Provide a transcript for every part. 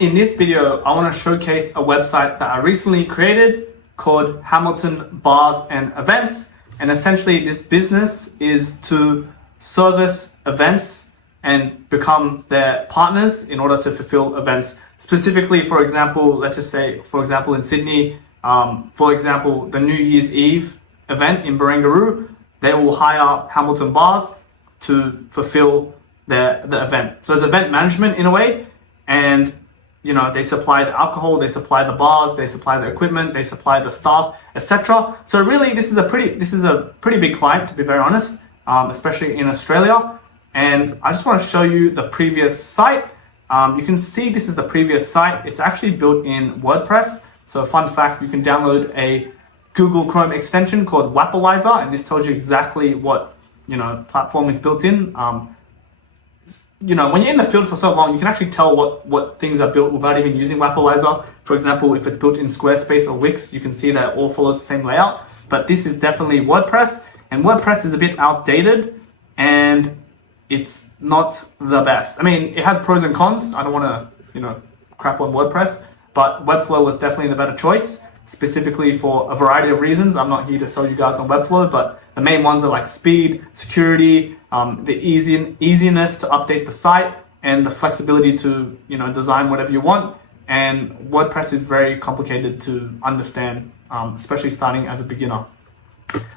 In this video, I want to showcase a website that I recently created called Hamilton Bars and Events. And essentially this business is to service events and become their partners in order to fulfill events. Specifically, for example, let's just say, for example, in Sydney, for example, the New Year's Eve event in Barangaroo, they will hire Hamilton Bars to fulfill the event. So it's event management in a way, and they supply the alcohol, they supply the bars, they supply the equipment, they supply the staff, etc. So really, this is a pretty big client, to be very honest, especially in Australia. And I just want to show you the previous site. You can see this is the previous site. It's actually built in WordPress. So fun fact, you can download a Google Chrome extension called Wappleizer, and this tells you exactly what platform it's built in. When you're in the field for so long, you can actually tell what things are built without even using Webflow. For example, if it's built in Squarespace or Wix, you can see that it all follows the same layout. But this is definitely WordPress, and WordPress is a bit outdated, and it's not the best. I mean, it has pros and cons. I don't want to, crap on WordPress, but Webflow was definitely the better choice, specifically for a variety of reasons. I'm not here to sell you guys on Webflow, but the main ones are like speed, security, the easiness to update the site, and the flexibility to design whatever you want. And WordPress is very complicated to understand, especially starting as a beginner.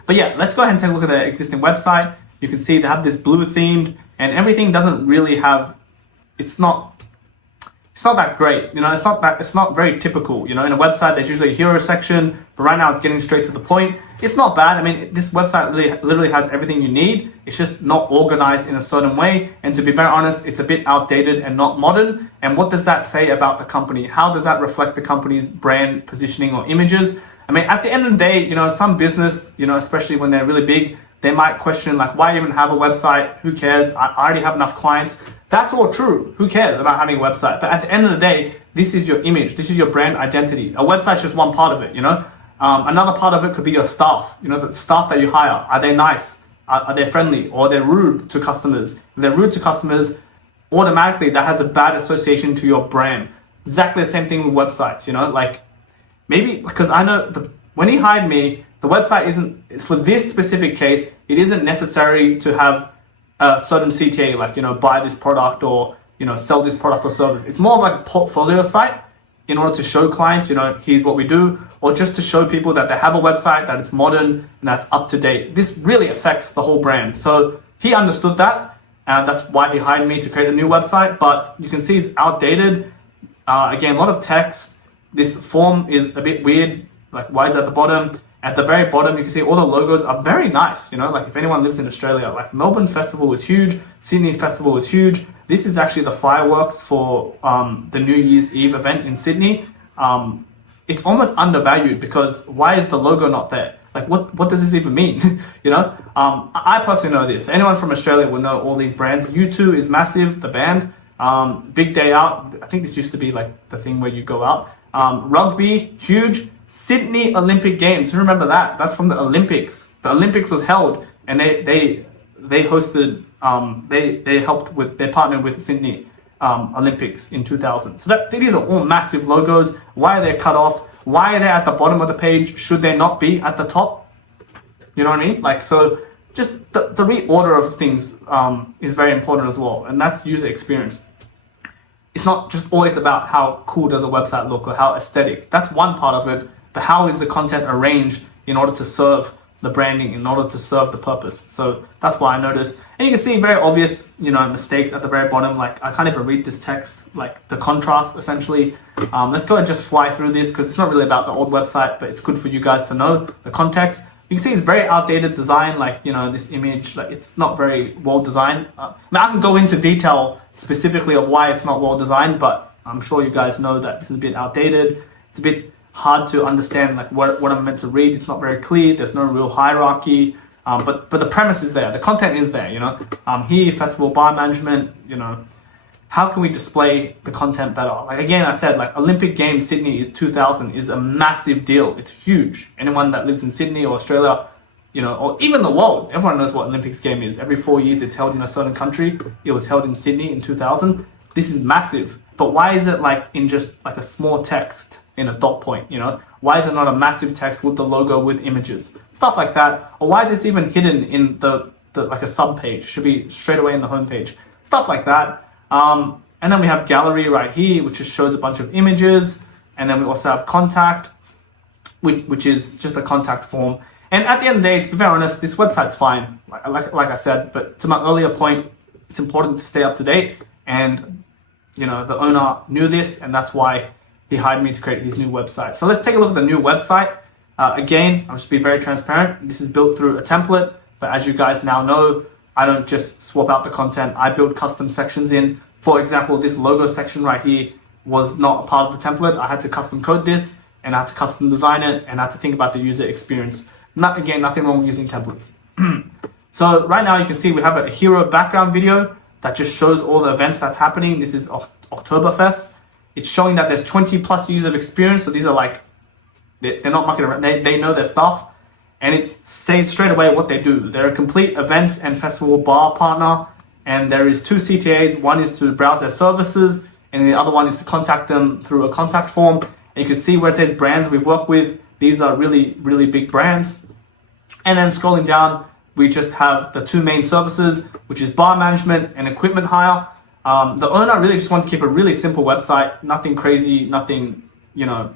But yeah, let's go ahead and take a look at the existing website. You can see they have this blue themed, and everything doesn't really have. It's not that great, it's not very typical. In a website, there's usually a hero section, but right now it's getting straight to the point. It's not bad. I mean, this website literally has everything you need. It's just not organized in a certain way. And to be very honest, it's a bit outdated and not modern. And what does that say about the company? How does that reflect the company's brand positioning or images? I mean, at the end of the day, some business, especially when they're really big, they might question like, why even have a website? Who cares? I already have enough clients. That's all true. Who cares about having a website? But at the end of the day, this is your image. This is your brand identity. A website's just one part of it, Another part of it could be your staff. The staff that you hire. Are they nice? Are they friendly? Or are they rude to customers? If they're rude to customers, automatically that has a bad association to your brand. Exactly the same thing with websites, like maybe because I know when he hired me, the website isn't, for this specific case, it isn't necessary to have a certain CTA, like, buy this product or, sell this product or service. It's more of like a portfolio site in order to show clients, here's what we do, or just to show people that they have a website, that it's modern and that's up to date. This really affects the whole brand. So he understood that, and that's why he hired me to create a new website. But you can see it's outdated. Again, a lot of text. This form is a bit weird. Like, why is it at the bottom? At the very bottom, you can see all the logos are very nice. Like if anyone lives in Australia, like Melbourne Festival is huge, Sydney Festival is huge. This is actually the fireworks for the New Year's Eve event in Sydney. It's almost undervalued because why is the logo not there? Like what does this even mean? I personally know this. Anyone from Australia will know all these brands. U2 is massive, the band. Big Day Out. I think this used to be like the thing where you go out. Rugby, huge. Sydney Olympic Games. Who remember that? That's from the Olympics. The Olympics was held, and they hosted. They partnered with Sydney Olympics in 2000. So these are all massive logos. Why are they cut off? Why are they at the bottom of the page? Should they not be at the top? You know what I mean? Like, so just the reorder of things is very important as well, and that's user experience. It's not just always about how cool does a website look or how aesthetic. That's one part of it, but how is the content arranged in order to serve the branding, in order to serve the purpose? So that's why I noticed. And you can see very obvious, mistakes at the very bottom. Like I can't even read this text, like the contrast essentially. Let's go and just fly through this because it's not really about the old website, but it's good for you guys to know the context. You can see it's very outdated design, like, this image, like it's not very well designed. I can go into detail specifically of why it's not well designed, but I'm sure you guys know that this is a bit outdated. It's a bit hard to understand like what I'm meant to read. It's not very clear. There's no real hierarchy, but the premise is there. The content is there, here, festival bar management, how can we display the content better? Like again, I said, like Olympic Games Sydney is 2000 is a massive deal. It's huge. Anyone that lives in Sydney or Australia, or even the world, everyone knows what Olympics game is. Every 4 years it's held in a certain country. It was held in Sydney in 2000. This is massive. But but why is it like in just like a small text in a dot point, you know? Why is it not a massive text with the logo with images? Stuff like that. Or why is this even hidden in the like a sub page? Should be straight away in the home page. Stuff like that. And then we have gallery right here, which just shows a bunch of images. And then we also have contact, which is just a contact form. And at the end of the day, to be very honest, this website's fine, like I said, but to my earlier point, it's important to stay up to date. And, you know, the owner knew this, and that's why he hired me to create his new website. So let's take a look at the new website. Again, I'll just be very transparent. This is built through a template, but as you guys now know, I don't just swap out the content. I build custom sections in. For example, this logo section right here was not a part of the template. I had to custom code this, and I had to custom design it, and I had to think about the user experience. Again, nothing wrong with using templates. So right now you can see we have a hero background video that just shows all the events that's happening. This is Oktoberfest. It's showing that there's 20 plus years of experience. So these are like, they're not mucking around. They know their stuff. And it says straight away what they do. They're a complete events and festival bar partner. And there is 2 CTAs. One is to browse their services, and the other one is to contact them through a contact form. And you can see where it says brands we've worked with. These are really, really big brands. And then scrolling down, we just have the 2 main services, which is bar management and equipment hire. The owner really just wants to keep a really simple website, nothing crazy, nothing, you know,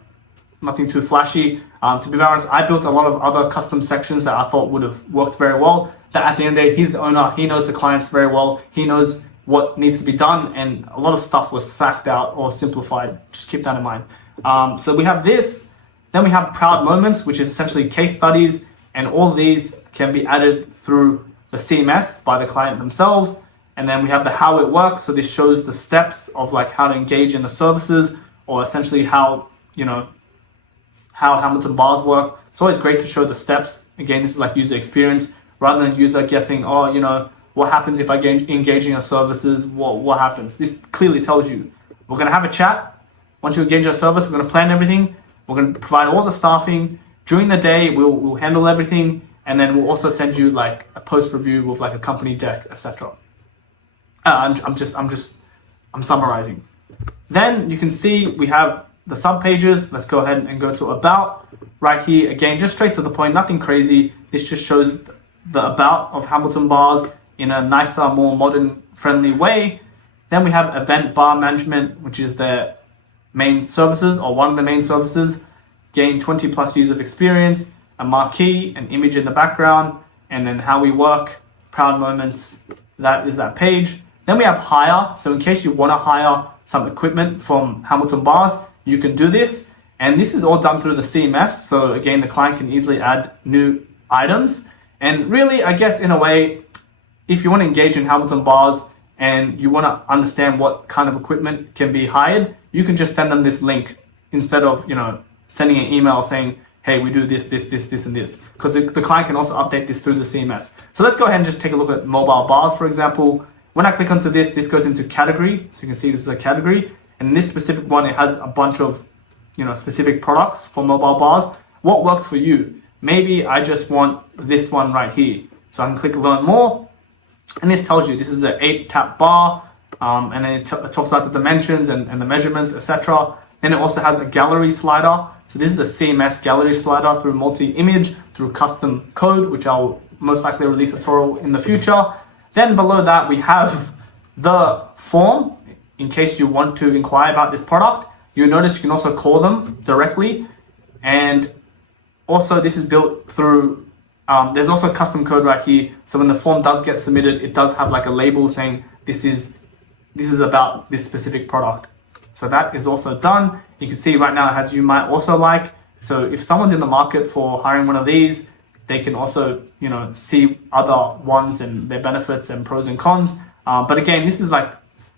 nothing too flashy. To be very honest, I built a lot of other custom sections that I thought would have worked very well. That at the end of the day, he's the owner, he knows the clients very well, he knows what needs to be done, and a lot of stuff was sacked out or simplified. Just keep that in mind. So we have this, then we have proud moments, which is essentially case studies, and all these can be added through the CMS by the client themselves. And then we have the how it works. So this shows the steps of like how to engage in the services, or essentially how, you know, how Hamilton bars work. It's always great to show the steps. Again, this is like user experience rather than user guessing, oh, you know, what happens if I engage in your services? What happens? This clearly tells you. We're going to have a chat. Once you engage your service, we're going to plan everything. We're going to provide all the staffing. During the day, we'll handle everything. And then we'll also send you like a post review with like a company deck, etc. I'm summarizing. Then you can see we have the sub pages. Let's go ahead and go to about right here. Again, just straight to the point, nothing crazy. This just shows the about of Hamilton Bars in a nicer, more modern, friendly way. Then we have event bar management, which is their main services, or one of the main services. Gain 20 plus years of experience, a marquee, an image in the background, and then how we work, proud moments. That is that page. Then we have hire. So in case you want to hire some equipment from Hamilton Bars, you can do this. And this is all done through the CMS. So again, the client can easily add new items. And really, I guess in a way, if you want to engage in Hamilton Bars and you want to understand what kind of equipment can be hired, you can just send them this link instead of, you know, sending an email saying, hey, we do this, this, this, this, and this. Because the client can also update this through the CMS. So let's go ahead and just take a look at mobile bars, for example. When I click onto this, this goes into category. So you can see this is a category. And in this specific one, it has a bunch of, you know, specific products for mobile bars. What works for you? Maybe I just want this one right here. So I can click learn more. And this tells you this is an 8-tap bar. And then it talks about the dimensions and the measurements, etc. Then it also has a gallery slider. So this is a CMS gallery slider through multi-image, through custom code, which I'll most likely release a tutorial in the future. Then below that, we have the form. In case you want to inquire about this product, you'll notice you can also call them directly. And also this is built through, there's also custom code right here. So when the form does get submitted, it does have like a label saying this is about this specific product. So that is also done. You can see right now it has you might also like. So if someone's in the market for hiring one of these, they can also, you know, see other ones and their benefits and pros and cons. But again, this is like,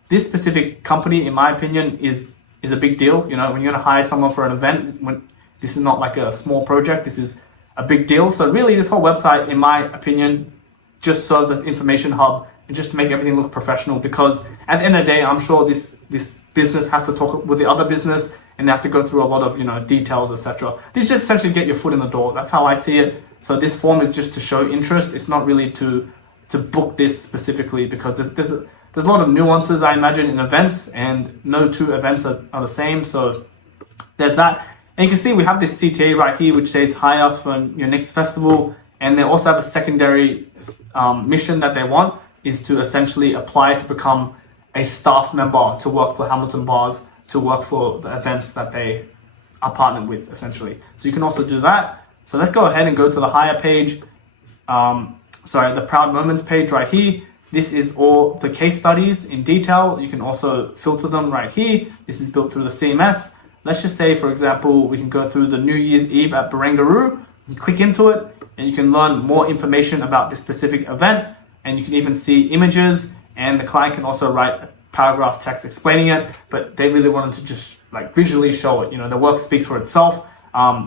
this specific company, in my opinion, is a big deal. You know, when you're gonna hire someone for an event, when this is not like a small project, this is a big deal. So really this whole website, in my opinion, just serves as information hub and just to make everything look professional, because at the end of the day, I'm sure this business has to talk with the other business and they have to go through a lot of, you know, details, etc. This just essentially get your foot in the door. That's how I see it. So this form is just to show interest. It's not really to book this specifically, because there's a lot of nuances, I imagine, in events, and no two events are the same. So there's that. And you can see we have this CTA right here, which says hire us for your next festival. And they also have a secondary mission that they want is to essentially apply to become a staff member to work for Hamilton Bars, to work for the events that they are partnered with, essentially. So you can also do that. So let's go ahead and go to the hire page. The Proud Moments page right here. This is all the case studies in detail. You can also filter them right here. This is built through the CMS. Let's just say, for example, we can go through the New Year's Eve at Barangaroo. You click into it and you can learn more information about this specific event. And you can even see images, and the client can also write a paragraph text explaining it, but they really wanted to just like visually show it. You know, the work speaks for itself.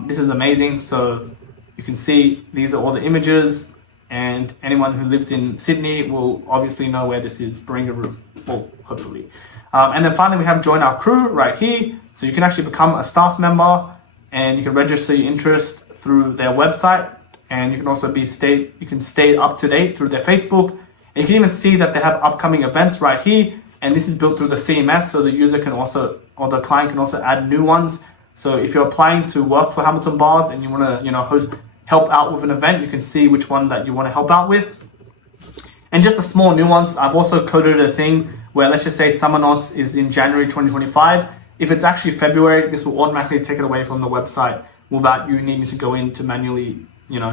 This is amazing. So you can see these are all the images, and anyone who lives in Sydney will obviously know where this is, Barangaroo, well, hopefully. And then finally we have join our crew right here. So you can actually become a staff member, and you can register your interest through their website, and you can also stay up to date through their Facebook. And you can even see that they have upcoming events right here, and this is built through the CMS, so the user can also, or the client can also add new ones. So if you're applying to work for Hamilton Bars and you want to, help out with an event, you can see which one that you want to help out with. And just a small nuance, I've also coded a thing where, let's just say Summer Knots is in January 2025. If it's actually February, this will automatically take it away from the website without you needing to go in to manually,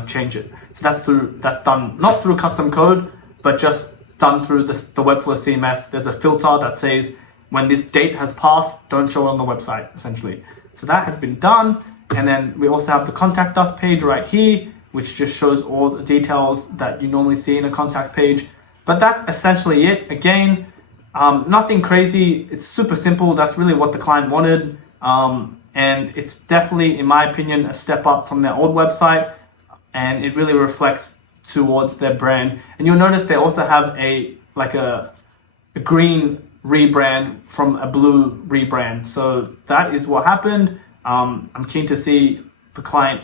change it. So that's done not through custom code, but just done through the Webflow CMS. There's a filter that says when this date has passed, don't show it on the website, essentially. So that has been done. And then we also have the contact us page right here, which just shows all the details that you normally see in a contact page. But that's essentially it. Again, nothing crazy. It's super simple. That's really what the client wanted. And it's definitely, in my opinion, a step up from their old website. And it really reflects towards their brand. And you'll notice they also have a green rebrand from a blue rebrand. So that is what happened. I'm keen to see the client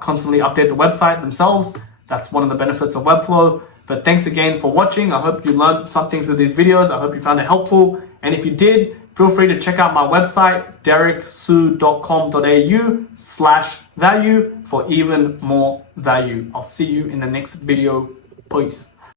constantly update the website themselves. That's one of the benefits of Webflow. But thanks again for watching. I hope you learned something through these videos. I hope you found it helpful. And if you did, feel free to check out my website, dereksu.com.au/value for even more value. I'll see you in the next video. Peace.